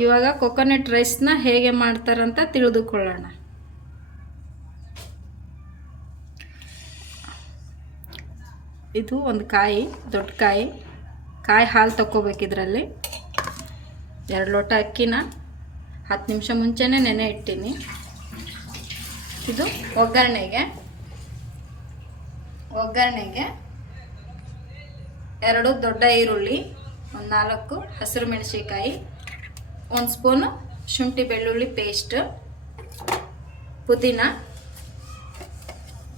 ಇವಾಗ ಕೊಕೊನಟ್ ರೈಸ್ನ ಹೇಗೆ ಮಾಡ್ತಾರಂತ ತಿಳಿದುಕೊಳ್ಳೋಣ. ಇದು ಒಂದು ಕಾಯಿ, ದೊಡ್ಡ ಕಾಯಿ ಹಾಲು ತಗೋಬೇಕು. ಇದರಲ್ಲಿ 2 ಲೋಟ ಅಕ್ಕಿನ 10 ನಿಮಿಷ ಮುಂಚೆನೇ ನೆನೆ ಇಟ್ಟೀನಿ. ಇದು ಒಗ್ಗರಣೆಗೆ 2 ದೊಡ್ಡ ಈರುಳ್ಳಿ, 4 ಹಸಿರು ಮೆಣಸಿನಕಾಯಿ, 1 ಸ್ಪೂನು ಶುಂಠಿ ಬೆಳ್ಳುಳ್ಳಿ ಪೇಸ್ಟ್, ಪುದೀನ,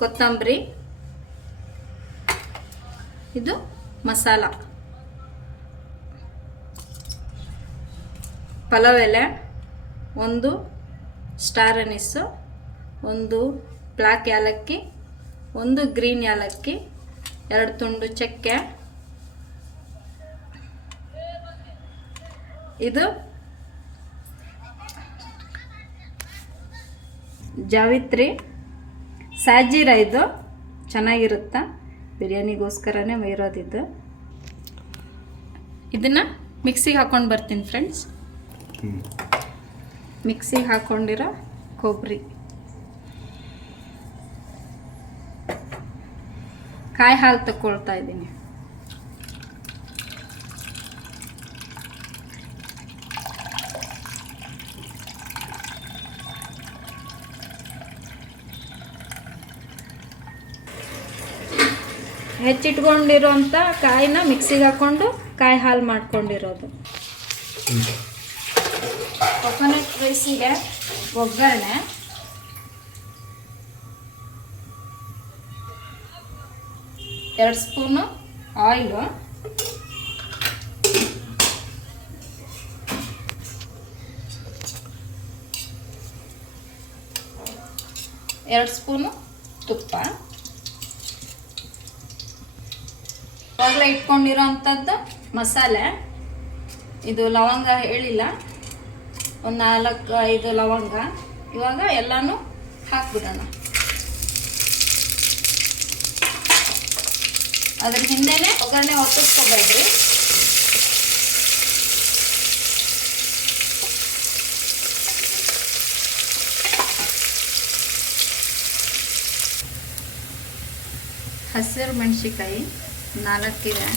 ಕೊತ್ತಂಬರಿ, ಇದು ಮಸಾಲ, ಪಲಾವ್ ಎಲೆ, 1 ಸ್ಟಾರ್ ಅನಿಸು, 1 ಬ್ಲ್ಯಾಕ್ ಏಲಕ್ಕಿ, 1 ಗ್ರೀನ್ ಏಲಕ್ಕಿ, 2 ತುಂಡು ಚಕ್ಕೆ, ಇದು ಜಾವಿತ್ರಿ, ಸಾಜೀರ. ಇದು ಚೆನ್ನಾಗಿರುತ್ತೆ, ಬಿರಿಯಾನಿಗೋಸ್ಕರನೇ ಇರೋದಿದ್ದು. ಇದನ್ನು ಮಿಕ್ಸಿಗೆ ಹಾಕೊಂಡು ಬರ್ತೀನಿ ಫ್ರೆಂಡ್ಸ್. ಮಿಕ್ಸಿಗೆ ಹಾಕ್ಕೊಂಡಿರೋ ಕೊಬ್ಬರಿ, ಕಾಯಿ ಹಾಲು ತಗೊಳ್ತಾ ಇದ್ದೀನಿ. ಹೆಚ್ಚಿಟ್ಕೊಂಡಿರೋಂಥ ಕಾಯಿನ ಮಿಕ್ಸಿಗೆ ಹಾಕ್ಕೊಂಡು ಕಾಯಿ ಹಾಲು ಮಾಡ್ಕೊಂಡಿರೋದು. ಕೊಕೊನಟ್ ರೈಸಿಗೆ ಒಗ್ಗರಣೆ, ಎರಡು ಸ್ಪೂನು ಆಯಿಲು, ಎರಡು ಸ್ಪೂನು ತುಪ್ಪ, ಇವಾಗಲೇ ಇಟ್ಕೊಂಡಿರೋ ಅಂಥದ್ದು ಮಸಾಲೆ. ಇದು ಲವಂಗ ಹೇಳಿಲ್ಲ, ಒಂದು 4-5 ಲವಂಗ. ಇವಾಗ ಎಲ್ಲನೂ ಹಾಕ್ಬಿಡೋಣ. ಅದ್ರ ಹಿಂದೆನೇ ಒಗ್ಗರಣೆ ಒತ್ತಿಸ್ಕೋಬೇಡ್ರಿ. ಹಸಿರು ಮೆಣಸಿಕಾಯಿ 4 ಇದೆ,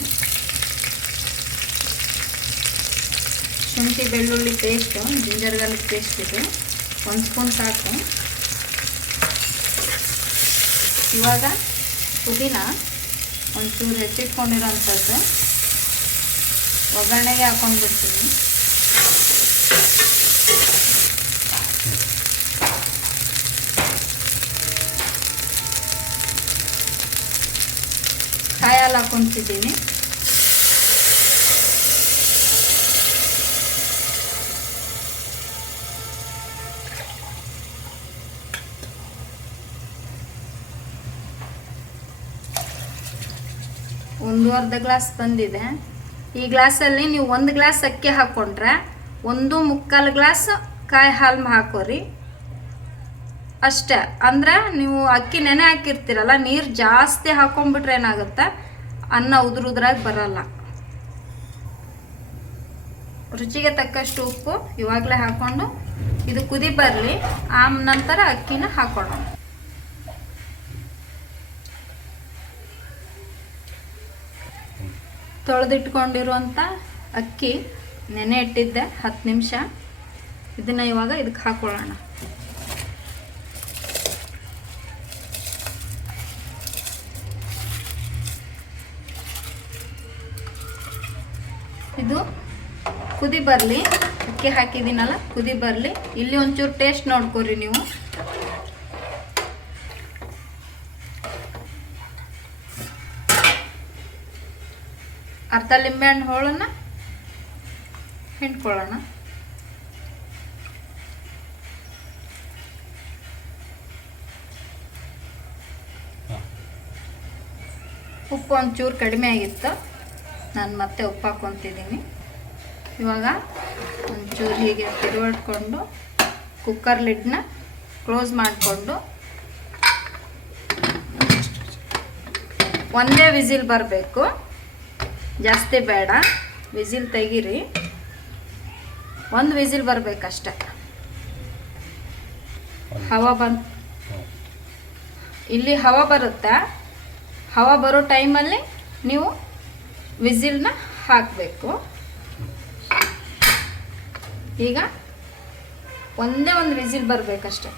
ಶುಂಠಿ ಬೆಳ್ಳುಳ್ಳಿ ಪೇಸ್ಟು, ಜಿಂಜರ್ ಗಾರ್ಲಿಕ್ ಪೇಸ್ಟ್ ಇದು 1 ಸ್ಪೂನ್ ಸಾಕು. ಇವಾಗ ಪುದೀನ ಒಂಚೂರು ಹೆಚ್ಚಿಟ್ಕೊಂಡಿರೋಂಥದ್ದು ಒಗ್ಗರಣೆಗೆ ಹಾಕೊಂಡ್ಬಿಡ್ತೀನಿ. ಕಾಯಿ ಹಾಲು ಹಾಕ್ಕೊತಿದ್ದೀನಿ. ಒಂದೂವರೆ ಗ್ಲಾಸ್ ಬಂದಿದೆ. ಈ ಗ್ಲಾಸಲ್ಲಿ ನೀವು 1 ಗ್ಲಾಸ್ ಅಕ್ಕಿ ಹಾಕ್ಕೊಂಡ್ರೆ 1.25 ಗ್ಲಾಸ್ ಕಾಯಿ ಹಾಲು ಹಾಕೋರಿ ಅಷ್ಟೇ. ಅಂದರೆ ನೀವು ಅಕ್ಕಿ ನೆನೆ ಹಾಕಿರ್ತೀರಲ್ಲ, ನೀರು ಜಾಸ್ತಿ ಹಾಕೊಂಡ್ಬಿಟ್ರೆ ಏನಾಗುತ್ತೆ, ಅನ್ನ ಉದುರಾಗಿ ಬರಲ್ಲ. ರುಚಿಗೆ ತಕ್ಕಷ್ಟು ಉಪ್ಪು ಇವಾಗಲೇ ಹಾಕ್ಕೊಂಡು ಇದು ಕುದಿ ಬರಲಿ, ನಂತರ ಅಕ್ಕಿನ ಹಾಕೋಣ. ತೊಳೆದಿಟ್ಕೊಂಡಿರುವಂಥ ಅಕ್ಕಿ ನೆನೆ ಇಟ್ಟಿದ್ದೆ 10 ನಿಮಿಷ. ಇದನ್ನು ಇವಾಗ ಇದಕ್ಕೆ ಹಾಕೊಳ್ಳೋಣ. ಇದು ಕುದಿ ಬರಲಿ, ಅಕ್ಕಿ ಹಾಕಿದ್ದೀನಲ್ಲ, ಕುದಿ ಬರಲಿ. ಇಲ್ಲಿ ಒಂಚೂರು ಟೇಸ್ಟ್ ನೋಡ್ಕೊರಿ ನೀವು. ಅರ್ಧ ಲಿಂಬೆಹಣ್ಣು ಹೋಳನ್ನು ಹಿಂಡ್ಕೊಳ್ಳೋಣ. ಉಪ್ಪು ಒಂಚೂರು ಕಡಿಮೆ ಆಗಿತ್ತು, ನಾನು ಮತ್ತೆ ಉಪ್ಪು ಹಾಕ್ಕೊತಿದ್ದೀನಿ. ಇವಾಗ ಒಂಚೂರು ಹೀಗೆ ತಿರುವಾಡ್ಕೊಂಡು ಕುಕ್ಕರ್ ಲಿಡ್ನ ಕ್ಲೋಸ್ ಮಾಡಿಕೊಂಡು ಒಂದೇ ವಿಸಿಲ್ ಬರಬೇಕು, ಜಾಸ್ತಿ ಬೇಡ. ವಿಸಿಲ್ ತೆಗೀರಿ. ಒಂದು ವಿಸಿಲ್ ಬರಬೇಕಷ್ಟೆ. ಹವಾ ಬಂದು ಇಲ್ಲಿ ಹವಾ ಬರುತ್ತೆ, ಹವಾ ಬರೋ ಟೈಮಲ್ಲಿ ನೀವು ವಿಸಿಲ್ನ ಹಾಕಬೇಕು. ಈಗ ಒಂದೇ ಒಂದು ವಿಸಿಲ್ ಬರಬೇಕಷ್ಟೆ.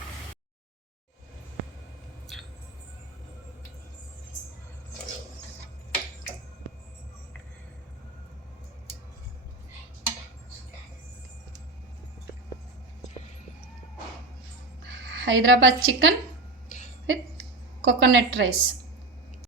Hyderabad chicken with coconut rice.